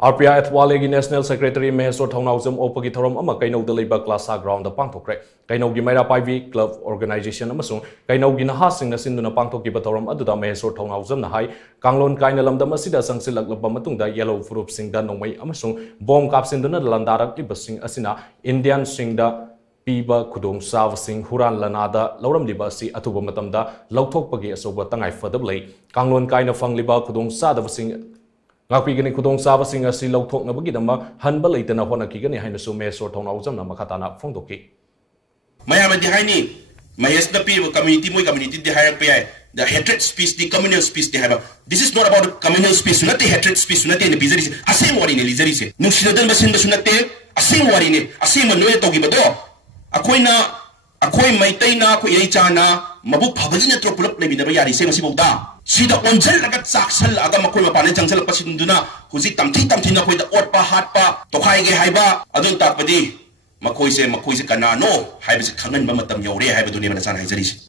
RPI Athwale की National Secretary Maheswar Thongnaujam Opagi Thorom ama Kainau da leiba Klasa Ground da pangthokre Kainau gi Maira Paivi Club Organization amasung Kainau gi naha singna sinduna pangthoki ba thorom aduda Maheswar Thongnaujam na hai Kanglon Kaina lamda masida sangsilaklaba matungda yellow furup singda nongmai amasung bom kapsinduna landarak ibasing asina Indian singda Piba Kudong Sav Singh Huran Lanada Lauram Libasi Atuba Matamda Lautokpagi Asoba Tangai Fadablay Kanglon Kaina Fang Liba Kudong Sadav Singh Ngakpigani Kudong Sav Singh Asi Lautok Nabagidama Hanbalaitana Honakigani Hainasu Maheswar Thongnaujam Namakatana Fondoki Mayamadi Haini Mayes the people community Moy community the higher PI the hatred speech the communal speech they have this is not about communal speech not the hatred speech not in the business asame wari ne lizarise nushinadan basin basunate asame wari ne asame noya togibado Akoi Maitaina, Koyachana, Mabu Pavina Tropulop, maybe the Yari, same as Sibuda. See the Onzel Lagat Saxel, Agamakoma Panajansel Pasinduna, who's it Tamtina with the Orpa Hatpa, Tokai Haiba, Adult Tapadi, Makoise Kanano, Hibis Kanan Mamatam Yore, Habaduni and San Hazarish.